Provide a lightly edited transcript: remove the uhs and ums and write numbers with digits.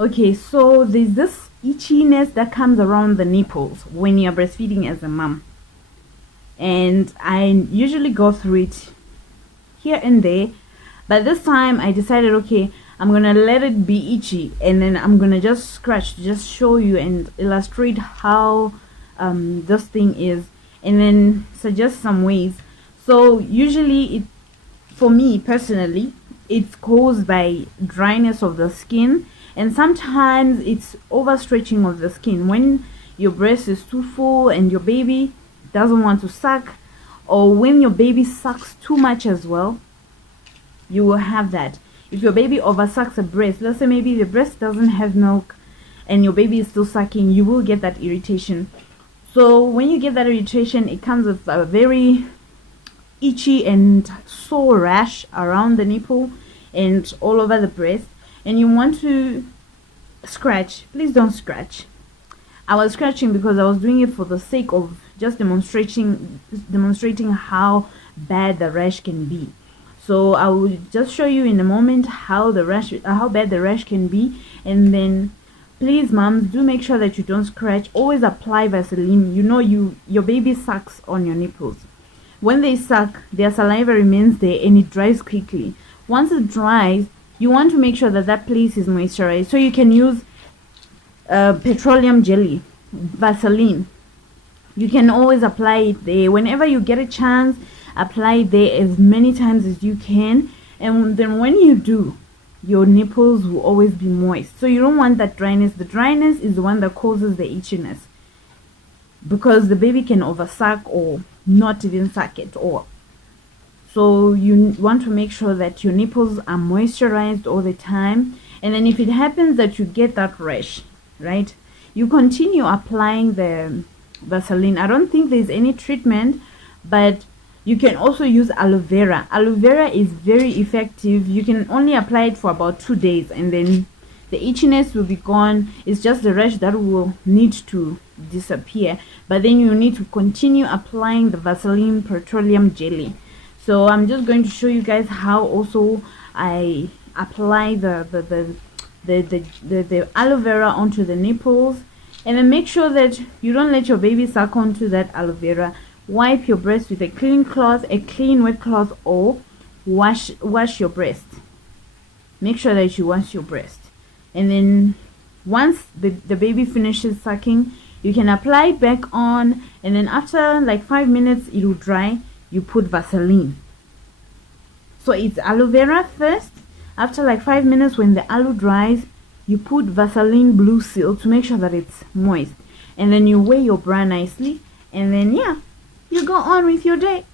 Okay, so there's this itchiness that comes around the nipples when you're breastfeeding as a mom. And I usually go through it here and there. But this time I decided, okay, I'm gonna let it be itchy, and then I'm gonna just scratch to just show you and illustrate how this thing is, and then suggest some ways. So usually it, for me personally, it's caused by dryness of the skin, and sometimes it's overstretching of the skin when your breast is too full and your baby doesn't want to suck, or when your baby sucks too much as well. You will have that. If your baby oversucks a breast, let's say maybe the breast doesn't have milk and your baby is still sucking, you will get that irritation. So when you get that irritation, it comes with a very itchy and sore rash around the nipple and all over the breast, and you want to scratch. Please don't scratch. I was scratching because I was doing it for the sake of just demonstrating how bad the rash can be. So I will just show you in a moment how bad the rash can be, and then please moms, do make sure that you don't scratch. Always apply Vaseline. You know, your baby sucks on your nipples. When they suck, their saliva remains there and it dries quickly. Once it dries, you want to make sure that that place is moisturized. So you can use petroleum jelly, Vaseline. You can always apply it there whenever you get a chance. Apply it there as many times as you can, and then when you do, your nipples will always be moist. So you don't want that dryness. The dryness is the one that causes the itchiness, because the baby can oversuck or not even suck at all. So you want to make sure that your nipples are moisturized all the time. And then if it happens that you get that rash, right, you continue applying the Vaseline. I don't think there's any treatment, but you can also use aloe vera. Aloe vera is very effective. You can only apply it for about 2 days and then the itchiness will be gone. It's just the rash that will need to disappear, but then you need to continue applying the Vaseline petroleum jelly. So I'm just going to show you guys how also I apply the aloe vera onto the nipples, and then make sure that you don't let your baby suck onto that aloe vera. Wipe your breast with a clean cloth, a clean wet cloth, or wash your breast. Make sure that you wash your breast, and then once the baby finishes sucking, you can apply it back on, and then after like 5 minutes it will dry. You put Vaseline. So it's aloe vera first. After like 5 minutes, when the aloe dries, you put Vaseline Blue Seal to make sure that it's moist, and then you weigh your bra nicely, and then yeah, you go on with your day.